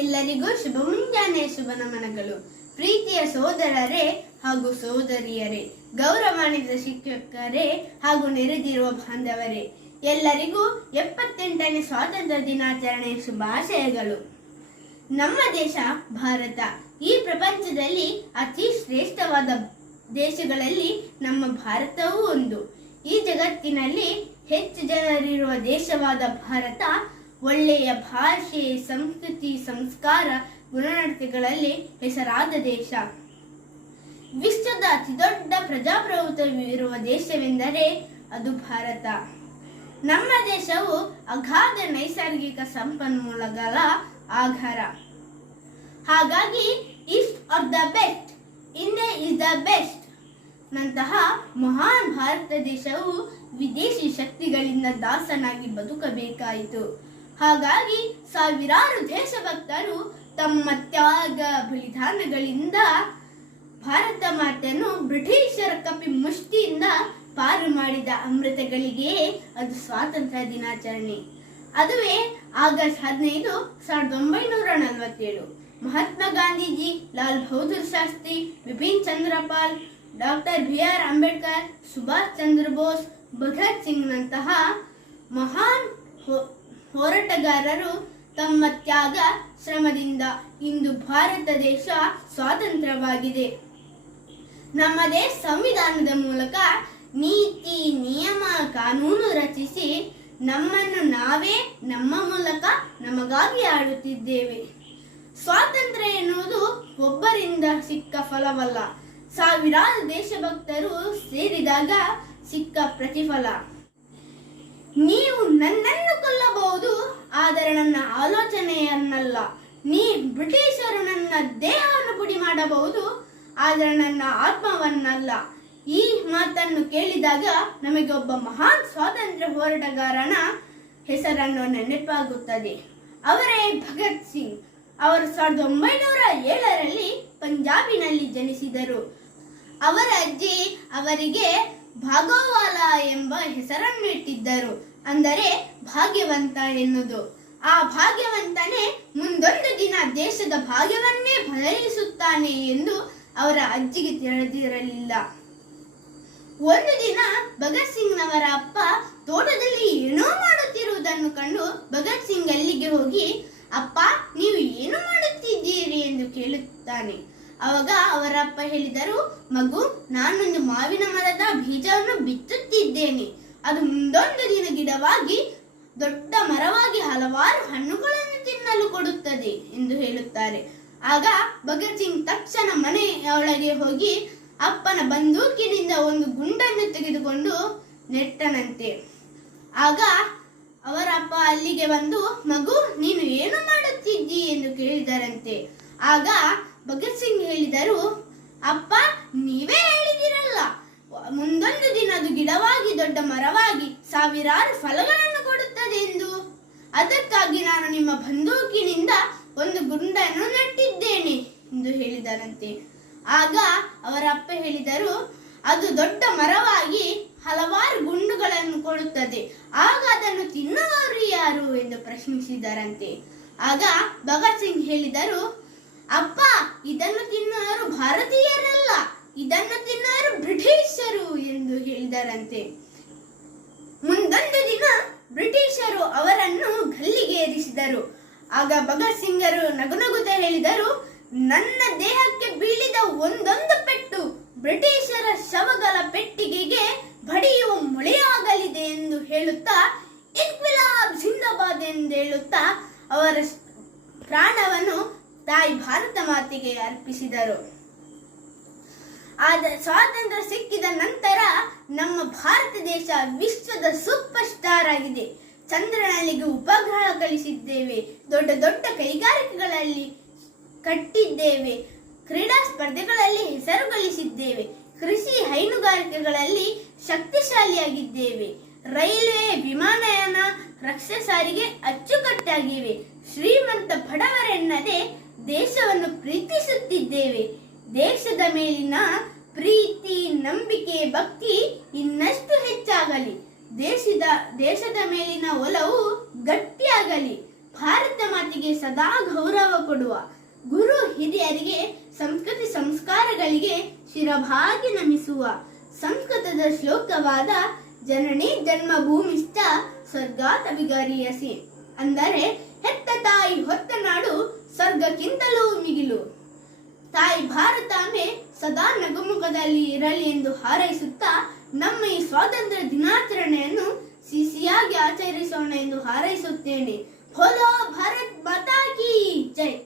ಎಲ್ಲರಿಗೂ ಶುಭ ಮುಂಜಾನೆ ಶುಭ ನಮನಗಳು ಪ್ರೀತಿಯ ಸೋದರರೇ ಹಾಗೂ ಸೋದರಿಯರೇ, ಗೌರವಾನ್ವಿತ ಶಿಕ್ಷಕರೇ ಹಾಗೂ ನೆರೆದಿರುವ ಬಾಂಧವರೇ, ಎಲ್ಲರಿಗೂ ಎಪ್ಪತ್ತೆಂಟನೇ ಸ್ವಾತಂತ್ರ್ಯ ದಿನಾಚರಣೆಯ ಶುಭಾಶಯಗಳು. ನಮ್ಮ ದೇಶ, ಭಾರತ, ಈ ಪ್ರಪಂಚದಲ್ಲಿ ಅತಿ ಶ್ರೇಷ್ಠವಾದ ದೇಶಗಳಲ್ಲಿ ನಮ್ಮ ಭಾರತವೂ ಒಂದು. ಈ ಜಗತ್ತಿನಲ್ಲಿ ಹೆಚ್ಚು ಜನರಿರುವ ದೇಶವಾದ ಭಾರತ ಒಳ್ಳೆಯ ಭಾಷೆ, ಸಂಸ್ಕೃತಿ, ಸಂಸ್ಕಾರ, ಗುಣನಡತೆಗಳಲ್ಲಿ ಹೆಸರಾದ ದೇಶ. ವಿಶ್ವದ ಅತಿದೊಡ್ಡ ಪ್ರಜಾಪ್ರಭುತ್ವವಿರುವ ದೇಶವೆಂದರೆ ಅದು ಭಾರತ. ನಮ್ಮ ದೇಶವು ಅಗಾಧ ನೈಸರ್ಗಿಕ ಸಂಪನ್ಮೂಲಗಳ ಆಧಾರ. ಹಾಗಾಗಿ east or the best, India is the best ನಂತಹ ಮಹಾನ್ ಭಾರತ ದೇಶವು ವಿದೇಶಿ ಶಕ್ತಿಗಳಿಂದ ದಾಸನಾಗಿ ಬದುಕಬೇಕಾಯಿತು. ಹಾಗಾಗಿ ಸಾವಿರಾರು ದೇಶಭಕ್ತರು ತಮ್ಮ ತ್ಯಾಗ ಬಲಿದಾನಗಳಿಂದ ಭಾರತ ಮಾತೆಯನ್ನು ಬ್ರಿಟಿಷರ ಕಪಿ ಮುಷ್ಟಿಯಿಂದ ಪಾರು ಮಾಡಿದ ಅಮೃತಗಳಿಗೆ ಅದು ಸ್ವಾತಂತ್ರ್ಯ ದಿನಾಚರಣೆ. ಅದುವೇ ಆಗಸ್ಟ್ ಹದಿನೈದು ಸಾವಿರದ ಒಂಬೈನೂರ ನಲವತ್ತೇಳು. Mahatma Gandhiji, Lal Bahadur Shastri, Bipin Chandrapal, doctor B R Ambedkar, Subhash Chandra Bose, Bhagat Singh ನಂತಹ ಮಹಾನ್ ಹೋರಾಟಗಾರರು ತಮ್ಮ ತ್ಯಾಗ ಶ್ರಮದಿಂದ ಇಂದು ಭಾರತ ದೇಶ ಸ್ವಾತಂತ್ರ್ಯವಾಗಿದೆ. ನಮ್ಮದೇ ಸಂವಿಧಾನದ ಮೂಲಕ ನೀತಿ, ನಿಯಮ, ಕಾನೂನು ರಚಿಸಿ ನಮ್ಮನ್ನು ನಾವೇ ನಮ್ಮ ಮೂಲಕ ನಮಗಾಗಿ ಆಡುತ್ತಿದ್ದೇವೆ ಸ್ವಾತಂತ್ರ್ಯ ಎನ್ನುವುದು ಒಬ್ಬರಿಂದ ಸಿಕ್ಕ ಫಲವಲ್ಲ. ಸಾವಿರಾರು ದೇಶಭಕ್ತರು ಸೇರಿದಾಗ ಸಿಕ್ಕ ಪ್ರತಿಫಲ. ನೀವು ನನ್ನನ್ನು ಕೊಲ್ಲಬಹುದು, ಆದರೆ ನನ್ನ ಆಲೋಚನೆಯನ್ನಲ್ಲ. ನೀ ಬ್ರಿಟಿಷರು ನನ್ನ ದೇಹವನ್ನು ಪುಡಿ ಮಾಡಬಹುದು, ಆದರೆ ನನ್ನ ಆತ್ಮವನ್ನಲ್ಲ. ಈ ಮಾತನ್ನು ಕೇಳಿದಾಗ ನಮಗೆ ಒಬ್ಬ ಮಹಾನ್ ಸ್ವಾತಂತ್ರ್ಯ ಹೋರಾಟಗಾರನ ಹೆಸರನ್ನು ನೆನಪಾಗುತ್ತದೆ. ಅವರೇ ಭಗತ್ ಸಿಂಗ್. ಅವರು ಸಾವಿರದ ಒಂಬೈನೂರ ಏಳರಲ್ಲಿ ಪಂಜಾಬಿನಲ್ಲಿ ಜನಿಸಿದರು. ಅವರ ಅಜ್ಜಿ ಅವರಿಗೆ ಭಾಗೋವಾಲ ಎಂಬ ಹೆಸರನ್ನು ಇಟ್ಟಿದ್ದರು ಅಂದರೆ ಭಾಗ್ಯವಂತ ಎನ್ನುವುದು. ಆ ಭಾಗ್ಯವಂತನೇ ಮುಂದೊಂದು ದಿನ ದೇಶದ ಭಾಗ್ಯವನ್ನೇ ಬದಲಿಸುತ್ತಾನೆ ಎಂದು ಅವರ ಅಜ್ಜಿಗೆ ತಿಳಿದಿರಲಿಲ್ಲ. ಒಂದು ದಿನ ಭಗತ್ ಸಿಂಗ್ನವರ ಅಪ್ಪ ತೋಟದಲ್ಲಿ ಏನೋ ಮಾಡುತ್ತಿರುವುದನ್ನು ಕಂಡು ಭಗತ್ ಸಿಂಗ್ ಅಲ್ಲಿಗೆ ಹೋಗಿ, ಅಪ್ಪ, ನೀವು ಏನು ಮಾಡುತ್ತಿದ್ದೀರಿ? ಎಂದು ಕೇಳುತ್ತಾನೆ. ಅವಾಗ ಅವರಪ್ಪ ಹೇಳಿದರು, ಮಗು ನಾನೊಂದು ಮಾವಿನ ಮರದ ಬೀಜವನ್ನು ಬಿತ್ತುತ್ತಿದ್ದೇನೆ. ಅದು ಮುಂದೊಂದು ದಿನ ಗಿಡವಾಗಿ, ದೊಡ್ಡ ಮರವಾಗಿ ಹಲವಾರು ಹಣ್ಣುಗಳನ್ನು ತಿನ್ನಲು ಕೊಡುತ್ತದೆ, ಎಂದು ಹೇಳುತ್ತಾರೆ. ಆಗ ಭಗತ್ ಸಿಂಗ್ ತಕ್ಷಣ ಮನೆಯೊಳಗೆ ಹೋಗಿ ಅಪ್ಪನ ಬಂದೂಕಿನಿಂದ ಒಂದು ಗುಂಡನ್ನು ತೆಗೆದುಕೊಂಡು ನೆಟ್ಟನಂತೆ. ಆಗ ಅವರ ಅಪ್ಪ ಅಲ್ಲಿಗೆ ಬಂದು, ಮಗು, ನೀನು ಏನು ಮಾಡುತ್ತಿದ್ದಿ? ಎಂದು ಕೇಳಿದರಂತೆ. ಆಗ ಭಗತ್ ಸಿಂಗ್ ಹೇಳಿದರು, ಅಪ್ಪ, ನೀವೇ ಹೇಳಿದಿರಲ್ಲ. ಮುಂದೊಂದು ದಿನ ಅದು ಗಿಡವಾಗಿ, ದೊಡ್ಡ ಮರವಾಗಿ, ಸಾವಿರಾರು ಫಲಗಳನ್ನು ಕೊಡುತ್ತದೆ ಎಂದು. ಅದಕ್ಕಾಗಿ ನಾನು ನಿಮ್ಮ ಬಂದೂಕಿನಿಂದ ಒಂದು ಗುಂಡನ್ನು ನೆಟ್ಟಿದ್ದೇನೆ, ಎಂದು ಹೇಳಿದರಂತೆ ಆಗ ಅವರ ಅಪ್ಪ ಹೇಳಿದರು, ಅದು ದೊಡ್ಡ ಮರವಾಗಿ ಹಲವಾರು ಗುಂಡುಗಳನ್ನು ಕೊಡುತ್ತದೆ. ಆಗ ಅದನ್ನು ತಿನ್ನುವರು ಯಾರು? ಎಂದು ಪ್ರಶ್ನಿಸಿದರಂತೆ. ಆಗ ಭಗತ್ ಸಿಂಗ್ ಹೇಳಿದರು ಅಪ್ಪ, ಇದನ್ನು ತಿನ್ನುವರು ಭಾರತೀಯರಲ್ಲ, ಇದನ್ನು ತಿನ್ನುವರು ಬ್ರಿಟಿಷರು ಎಂದು ಹೇಳಿದರಂತೆ. ಮುಂದೊಂದು ದಿನ ಬ್ರಿಟಿಷರು ಅವರನ್ನು ಗಲ್ಲಿಗೇರಿಸಿದರು ಆಗ ಭಗತ್ ಸಿಂಗರು ನಗುನಗುತ್ತಾ ಹೇಳಿದರು, ನನ್ನ ದೇಹಕ್ಕೆ ಬೀಳಿದ ಒಂದೊಂದು ಪೆಟ್ಟು ಬ್ರಿಟಿಷರ ಶವಗಳ ಪೆಟ್ಟಿಗೆಗೆ ಬಡಿಯುವ ಮೊಳೆಯಾಗಲಿದೆ ಎಂದು ಹೇಳುತ್ತಾ, ಇನ್ಕ್ವಿಲಾಬ್ ಜಿಂದಾಬಾದ್ ಎಂದು ಹೇಳುತ್ತಾ ಅವರ ಪ್ರಾಣವನ್ನು ತಾಯಿ ಭಾರತ ಮಾತೆಗೆ ಅರ್ಪಿಸಿದರು. ಆದ ಸ್ವಾತಂತ್ರ್ಯ ಸಿಕ್ಕಿದ ನಂತರ ನಮ್ಮ ಭಾರತ ದೇಶ ವಿಶ್ವದ ಸೂಪರ್ ಸ್ಟಾರ್ ಆಗಿದೆ. ಚಂದ್ರನಲ್ಲಿಗೆ ಉಪಗ್ರಹ ಕಳಿಸಿದ್ದೇವೆ ದೊಡ್ಡ ದೊಡ್ಡ ಕೈಗಾರಿಕೆಗಳಲ್ಲಿ ಕಟ್ಟಿದ್ದೇವೆ. ಕ್ರೀಡಾ ಸ್ಪರ್ಧೆಗಳಲ್ಲಿ ಹೆಸರು ಗಳಿಸಿದ್ದೇವೆ. ಕೃಷಿ ಹೈನುಗಾರಿಕೆಗಳಲ್ಲಿ ಶಕ್ತಿಶಾಲಿಯಾಗಿದ್ದೇವೆ. ರೈಲ್ವೆ ವಿಮಾನಯಾನ ರಕ್ಷಾ ಸಾರಿಗೆ ಅಚ್ಚುಕಟ್ಟಾಗಿವೆ. ಶ್ರೀಮಂತ ಬಡವರೆನ್ನದೆ ದೇಶವನ್ನು ಪ್ರೀತಿಸುತ್ತಿದ್ದೇವೆ. ದೇಶದ ಮೇಲಿನ ಪ್ರೀತಿ, ನಂಬಿಕೆ, ಭಕ್ತಿ ಇನ್ನಷ್ಟು ಹೆಚ್ಚಾಗಲಿ. ದೇಶದ ದೇಶದ ಮೇಲಿನ ಒಲವು ಗಟ್ಟಿಯಾಗಲಿ. ಭಾರತ ಮಾತೆಗೆ ಸದಾ ಗೌರವ ಕೊಡುವ. ಗುರು ಹಿರಿಯರಿಗೆ ಸಂಸ್ಕೃತಿ ಸಂಸ್ಕಾರಗಳಿಗೆ ಶಿರಭಾಗಿ ನಮಿಸುವ. ಸಂಸ್ಕೃತದ ಶ್ಲೋಕವಾದ ಜನನಿ ಜನ್ಮ ಭೂಮಿಷ್ಠ ಸ್ವರ್ಗಾತ ವಿಗರಿಯಸಿ ಅಂದರೆ ಹೆತ್ತ ತಾಯಿ ಹೊತ್ತ ನಾಡು ಸ್ವರ್ಗಕ್ಕಿಂತಲೂ ಮಿಗಿಲು. ತಾಯಿ ಭಾರತಾಮೆ ಸದಾ ನಗುಮುಖದಲ್ಲಿ ಇರಲಿ ಎಂದು ಹಾರೈಸುತ್ತಾ ನಮ್ಮ ಈ ಸ್ವಾತಂತ್ರ್ಯ ದಿನಾಚರಣೆಯನ್ನು ಸಿಸಿಯಾಗಿ ಆಚರಿಸೋಣ ಎಂದು ಹಾರೈಸುತ್ತೇನೆ. ಭಾರತ್ ಮಾತಾ ಕಿ ಜೈ.